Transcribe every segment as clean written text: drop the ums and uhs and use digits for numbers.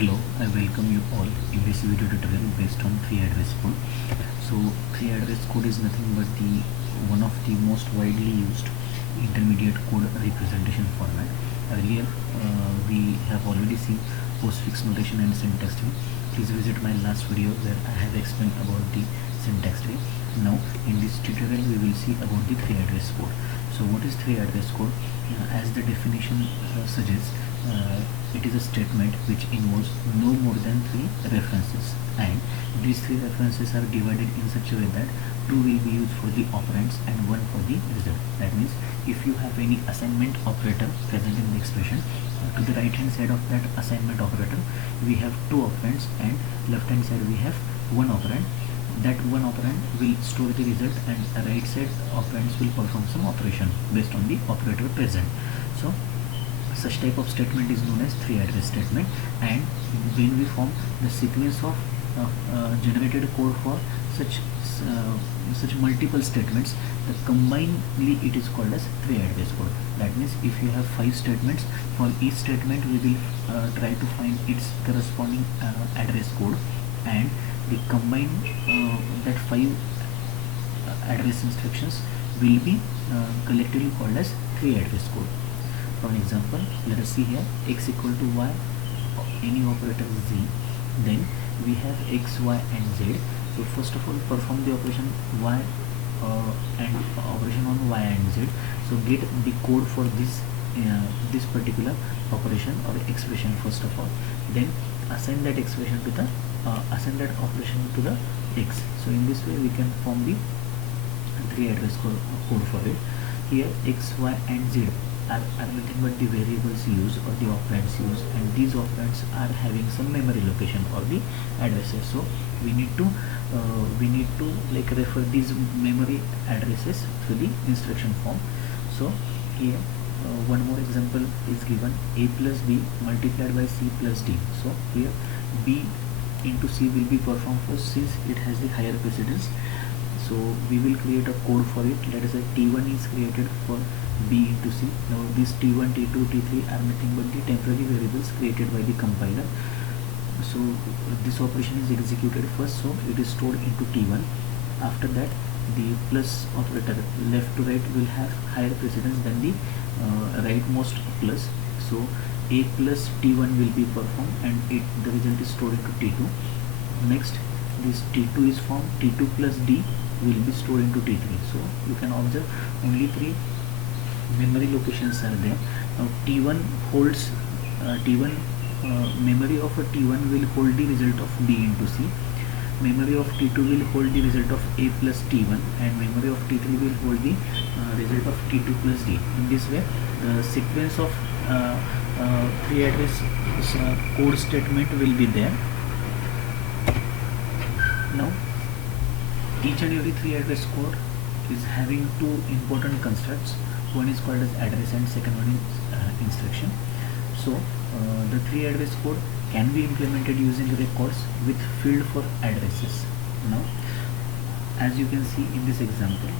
Hello, I welcome you all in this video tutorial based on 3 address code. So 3 address code is nothing but the one of the most widely used intermediate code representation format. Earlier we have already seen postfix notation and syntax tree. Please visit my last video where I have explained about the syntax tree. Now in this tutorial we will see about the 3 address code. So what is 3 address code? As the definition suggests, it is a statement which involves no more than 3 references, and these 3 references are divided in such a way that 2 will be used for the operands and 1 for the result. That means if you have any assignment operator present in the expression, to the right hand side of that assignment operator we have 2 operands, and left hand side we have 1 operand. That 1 operand will store the result, and right side operands will perform some operation based on the operator present. So such type of statement is known as 3 address statement, and when we form the sequence of generated code for such multiple statements, the combinedly it is called as 3 address code. That means if you have 5 statements, for each statement we will try to find its corresponding address code, and the combined that 5 address instructions will be collectively called as 3 address code. For example, let us see here x equal to y, any operator z, then we have x, y and z. So first of all perform the operation y and operation on y and z. So get the code for this particular operation or expression first of all, then assign that expression to the assign that operation to the x. So in this way we can form the 3 address code for it. Here x, y and z are nothing but the variables used or the operands used, and these operands are having some memory location or the addresses. So we need to like refer these memory addresses to the instruction form. So here one more example is given: a plus b multiplied by c plus d. So here b into c will be performed first since it has the higher precedence. So we will create a code for it. Let us say t1 is created for b into c. Now these t1, t2, t3 are nothing but the temporary variables created by the compiler. So this operation is executed first, so it is stored into t1. After that the plus operator left to right will have higher precedence than the rightmost plus. So a plus t1 will be performed, and the result is stored into t2. Next this t2 is formed, t2 plus d will be stored into t3. So you can observe only 3 memory locations are there. Now t1 holds memory of a t1 will hold the result of b into c, memory of t2 will hold the result of a plus t1, and memory of t3 will hold the result of t2 plus d. In this way the sequence of 3 address code statement will be there. Now each and every 3 address code is having 2 important constructs. One is called as address and second one is instruction. So the 3 address code can be implemented using records with field for addresses. Now as you can see in this example,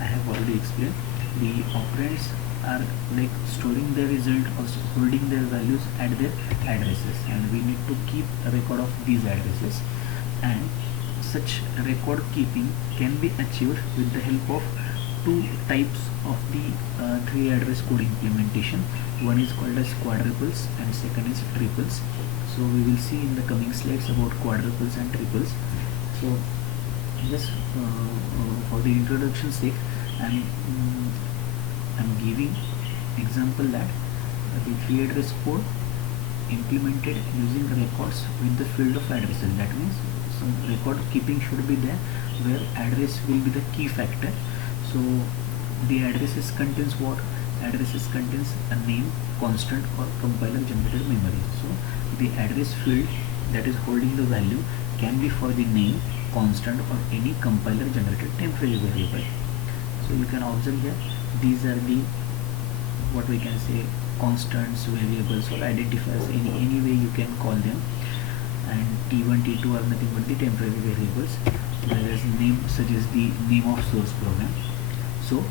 I have already explained, the operands are like storing their result or holding their values at their addresses, and we need to keep a record of these addresses, and such record keeping can be achieved with the help of 2 types of the 3 address code implementation. One is called as quadruples and second is triples. So we will see in the coming slides about quadruples and triples. So just for the introduction sake, I'm giving example that the 3 address code implemented using records with the field of addresses. That means some record keeping should be there where address will be the key factor. So the addresses contains what? Addresses contains a name, constant or compiler generated memory. So the address field that is holding the value can be for the name, constant or any compiler generated temporary variable. So you can observe here these are the what we can say constants, variables or identifiers, any way you can call them, and t1, t2 are nothing but the temporary variables, whereas name suggests the name of source program. So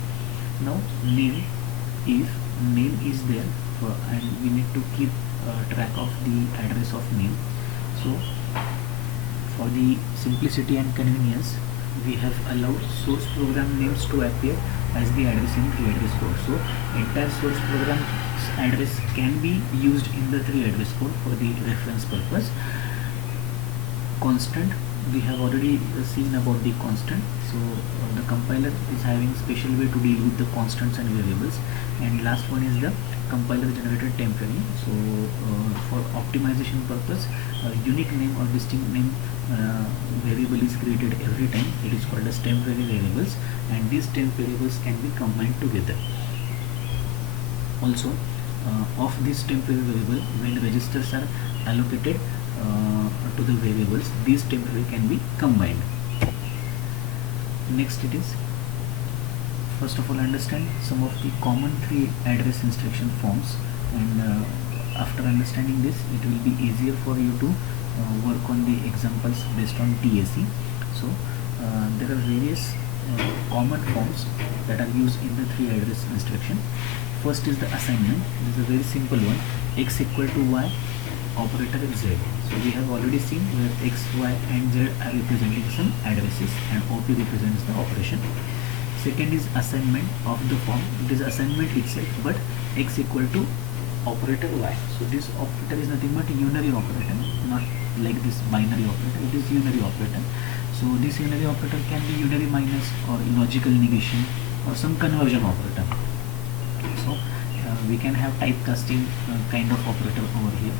now name, if name is there and we need to keep track of the address of name, So for the simplicity and convenience, we have allowed source program names to appear as the address in 3 address code. So entire source program address can be used in the 3 address code for the reference purpose. Constant, we have already seen about the constant. So the compiler is having special way to deal with the constants and variables. And last one is the compiler generated temporary. So for optimization purpose, unique name or distinct name variable is created every time. It is called as temporary variables, and these temp variables can be combined together. Also, of this temporary variable, when registers are allocated to the variables, these temporary can be combined. Next, it is first of all understand some of the common 3 address instruction forms, and after understanding this, it will be easier for you to work on the examples based on TAC. So there are various common forms that are used in the 3 address instruction. First is the assignment. This is a very simple one. X equal to y, operator is z. So we have already seen where x, y and z are representing some addresses and OP represents the operation. Second is assignment of the form. It is assignment itself, but x equal to operator y. So this operator is nothing but unary operator, not like this binary operator. It is unary operator. So this unary operator can be unary minus or logical negation or some conversion operator. So we can have typecasting kind of operator over here.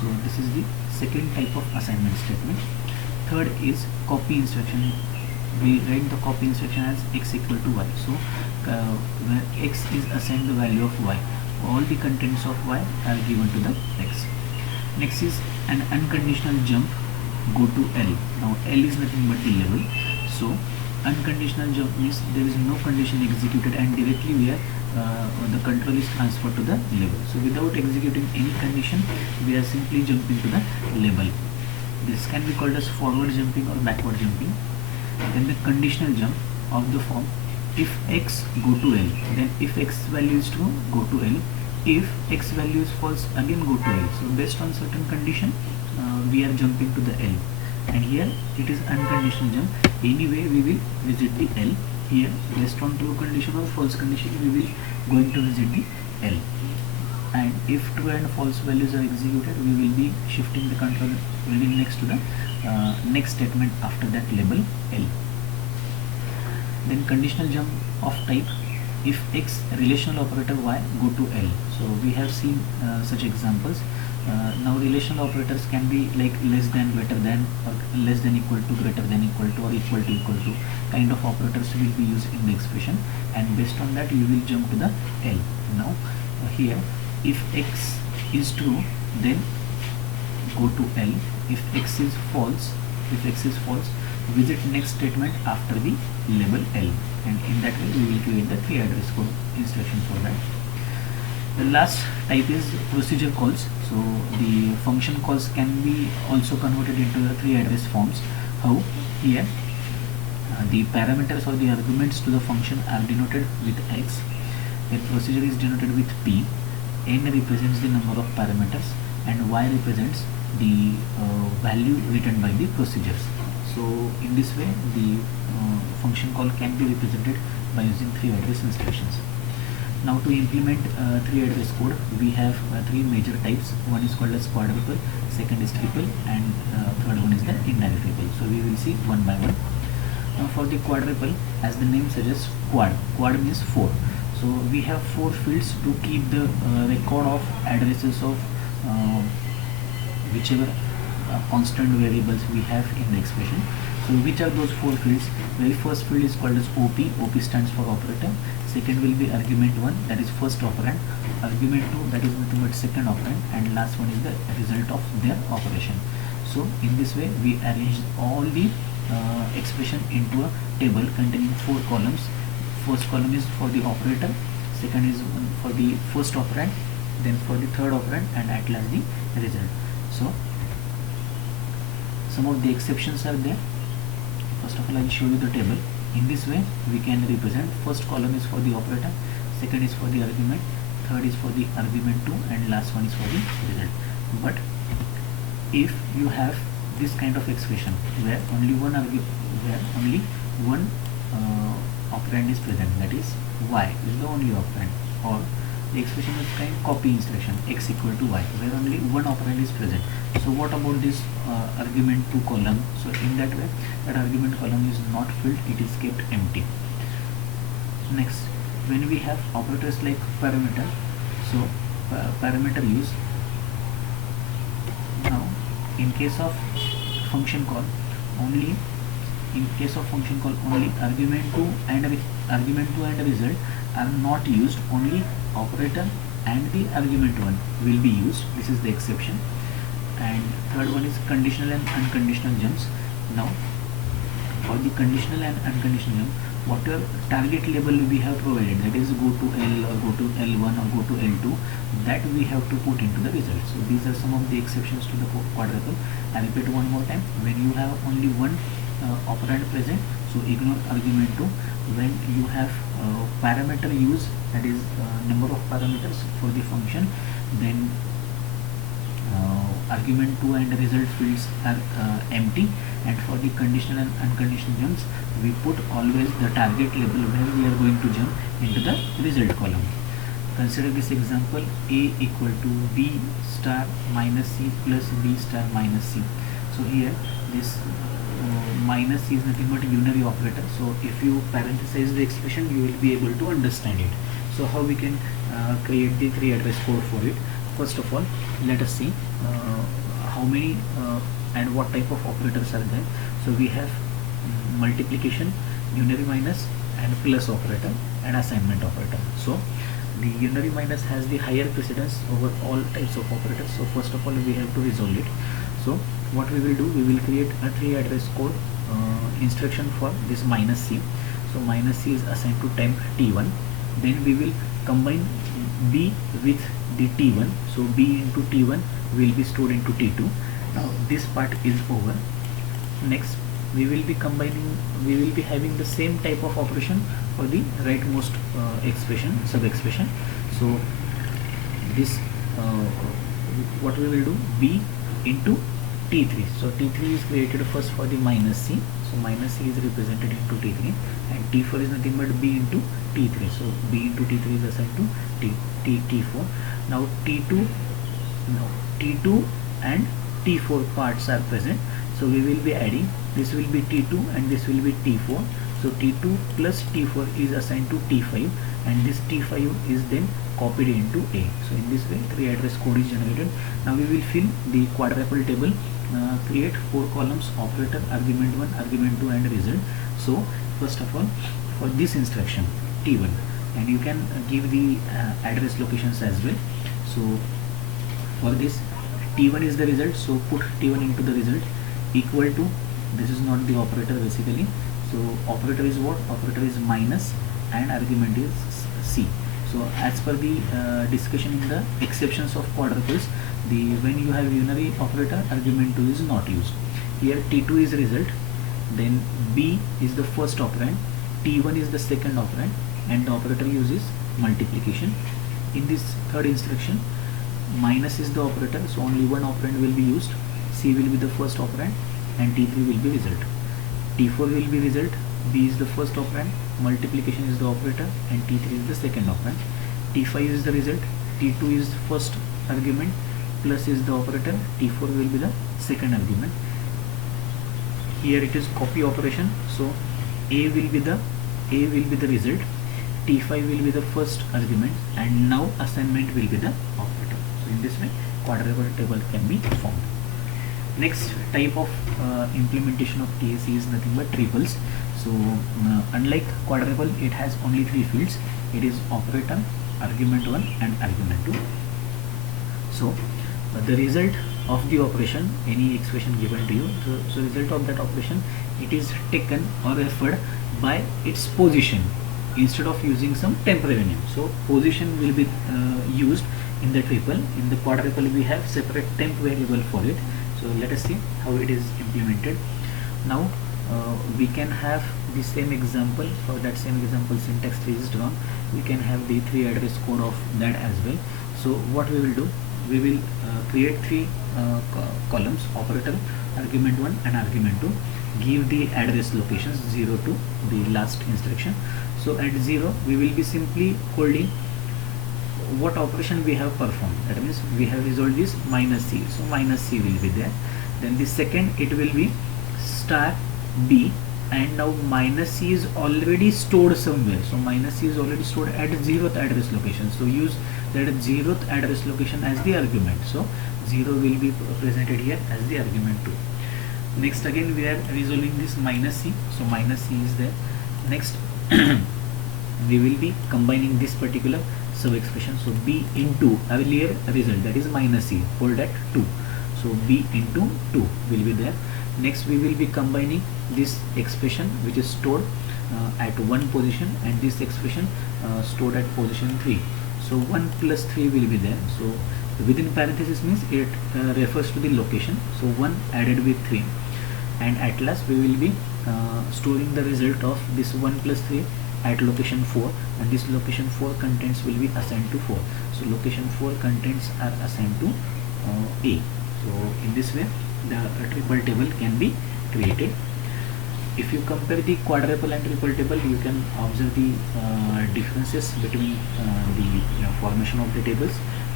So this is the second type of assignment statement. Third is copy instruction. We write the copy instruction as x equal to y. So where x is assigned the value of y, all the contents of y are given to the x. Next is an unconditional jump, go to L. Now L is nothing but the level. So unconditional jump means there is no condition executed and directly we are the control is transferred to the level. So without executing any condition, we are simply jumping to the level. This can be called as forward jumping or backward jumping. Then the conditional jump of the form, if x go to L, then if x value is true, go to L. If x value is false, again go to L. So based on certain condition, we are jumping to the L. And here it is unconditional jump. Anyway, we will visit the L. Here, based on true condition or false condition, we will going to visit the L. And if true and false values are executed, we will be shifting the control very next to the next statement after that label L. Then conditional jump of type, if x relational operator y go to L. So we have seen such examples. Now relational operators can be like less than, greater than, or less than equal to, greater than equal to, or equal to kind of operators will be used in the expression, and based on that you will jump to the L. Now here, if x is true, then go to L. If x is false, visit next statement after the label L, and in that way we will create the 3 address code instruction for that. The last type is procedure calls. So the function calls can be also converted into the 3 address forms. How? Here the parameters or the arguments to the function are denoted with x, the procedure is denoted with p, n represents the number of parameters, and y represents the value written by the procedures. So in this way the function call can be represented by using 3 address instructions. Now to implement 3 address code, we have 3 major types. One is called as quadruple, second is triple, and third one is the indirect triple. So we will see one by one. Now for the quadruple, as the name suggests, quad means 4. So we have 4 fields to keep the record of addresses of whichever constant variables we have in the expression. So which are those 4 fields? Very first field is called as OP. OP stands for operator. Second will be argument 1, that is first operand. Argument 2, that is nothing but second operand, and last one is the result of their operation. So in this way we arrange all the expression into a table containing 4 columns. First column is for the operator, second is for the first operand, then for the third operand, and at last the result. So some of the exceptions are there. First of all, I will show you the table. In this way we can represent, first column is for the operator, second is for the argument, third is for the argument 2, and last one is for the result. But if you have this kind of expression where only one operand is present, that is y is the only operand, or the expression is kind copy instruction x equal to y where only one operand is present. So what about this argument to column? So in that way, that argument column is not filled, it is kept empty. Next, when we have operators like parameter, so parameter use. Now in case of function call only, argument 2 and result are not used, only operator and the argument 1 will be used. This is the exception. And third one is conditional and unconditional jumps. Now for the conditional and unconditional jump, whatever target label we have provided, that is go to L or go to L1 or go to L2, that we have to put into the result. So these are some of the exceptions to the quadruple. I repeat one more time. When you have only one operand present, so ignore argument 2. When you have parameter use, that is number of parameters for the function, then argument 2 and result fields are empty. And for the conditional and unconditional jumps, we put always the target label where we are going to jump into the result column. Consider this example: a equal to b star minus c plus b star minus c. So here this minus c is nothing but unary operator. So if you parenthesize the expression, you will be able to understand it. So how we can create the 3 address code for it? First of all, let us see how many and what type of operators are there. So we have multiplication, unary minus, and plus operator, and assignment operator. So the unary minus has the higher precedence over all types of operators. So first of all, we have to resolve it. So what we will do, we will create a 3 address code instruction for this minus c. So minus c is assigned to temp t1. Then we will combine b with the t1. So b into t1 will be stored into t2. Now this part is over. Next, we will be having the same type of operation for the rightmost expression, sub expression. So this what we will do, b into t3. So t3 is created first for the minus c. So minus c is represented into t3, and t4 is nothing but b into t3. So b into t3 is assigned to t4. Now t2 and t4 parts are present. So we will be adding, this will be t2 and this will be t4. So t2 plus t4 is assigned to t5, and this t5 is then copied into a. So in this way, 3 address code is generated. Now we will fill the quadruple table, create 4 columns: operator, argument 1, argument 2, and result. So first of all, for this instruction t1, and you can give the address locations as well. So for this, t1 is the result, so put t1 into the result, equal to, this is not the operator basically. So operator is what? Operator is minus, and argument is c. So as per the discussion in the exceptions of quadruples, when you have unary operator, argument 2 is not used. Here t2 is result, then b is the first operand, t1 is the second operand, and the operator uses multiplication. In this third instruction, minus is the operator, so only one operand will be used. C will be the first operand, and t3 will be result. t4 will be result, b is the first operand, multiplication is the operator, and t3 is the second operand. t5 is the result, t2 is the first argument, plus is the operator, t4 will be the second argument. Here it is copy operation, so a will be the result, t5 will be the first argument, and now assignment will be the operator. So in this way, quadruple table can be formed. Next type of implementation of TAC is nothing but triples. So unlike quadruple, it has only 3 fields. It is operator, argument 1, and argument 2. So the result of the operation, any expression given to you, so result of that operation, it is taken or referred by its position instead of using some temporary name. So position will be used in the triple. In the quadruple, we have separate temp variable for it. So let us see how it is implemented. Now we can have the same example. For that same example, syntax tree is drawn. We can have the 3 address code of that as well. So what we will do, we will create three columns: operator, argument 1 and argument 2, give the address locations 0 to the last instruction. So at 0 we will be simply holding what operation we have performed, that means we have resolved this minus c, so minus c will be there. Then the second, it will be star b, and now minus c is already stored somewhere, so minus c is already stored at 0th address location, so use that 0th address location as the argument, so 0 will be presented here as the argument 2. Next again we are resolving this minus c, so minus c is there. Next we will be combining this particular sub expression, so b into earlier result, that is minus c, hold at 2, so b into 2 will be there. Next we will be combining this expression which is stored at 1 position and this expression stored at position 3, so 1 plus 3 will be there, so within parenthesis means it refers to the location, so 1 added with 3, and at last we will be storing the result of this 1 plus 3 at location 4, and this location 4 contents will be assigned to 4, so location 4 contents are assigned to A. So in this way the triple table can be created. If you compare the quadruple and triple table, you can observe the differences between the formation of the tables.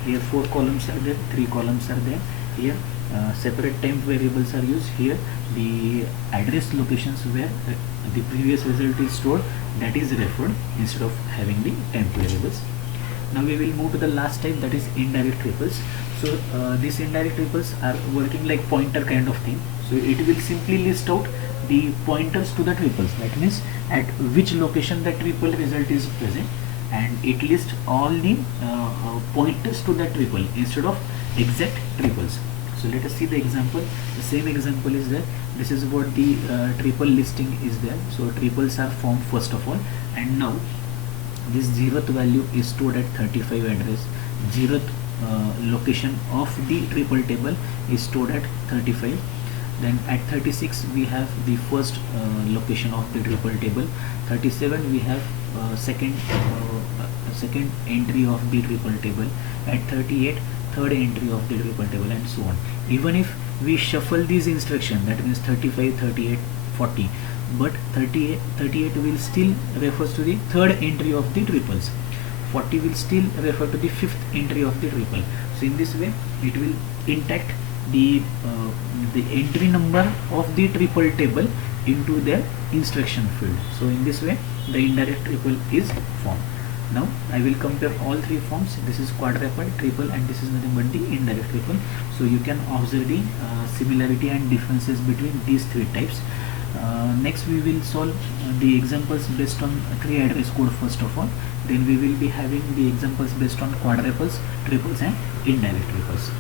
Here 4 columns are there, 3 columns are there. Here separate temp variables are used. Here the address locations where the previous result is stored, that is referred instead of having the temp variables. Now we will move to the last type, that is indirect triples. So these indirect triples are working like pointer kind of thing. So it will simply list out the pointers to the triples, that means at which location the triple result is present, and it lists all the pointers to the triple instead of exact triples. So let us see the example. The same example is there. This is what the triple listing is there. So triples are formed first of all, and now this 0th value is stored at 35 address. 0th location of the triple table is stored at 35. Then at 36 we have the first location of the triple table. 37 we have second entry of the triple table. At 38 third entry of the triple table, and so on. Even if we shuffle these instructions, that means 35, 38, 40, but 38 will still refers to the third entry of the triples. 40 will still refer to the fifth entry of the triple. So in this way it will intact the entry number of the triple table into their instruction field. So in this way the indirect triple is formed. Now I will compare all three forms. This is quadruple, triple, and this is nothing but the indirect triple. So you can observe the similarity and differences between these three types. Next we will solve the examples based on 3 address code first of all. Then we will be having the examples based on quadruples, triples, and indirect triples.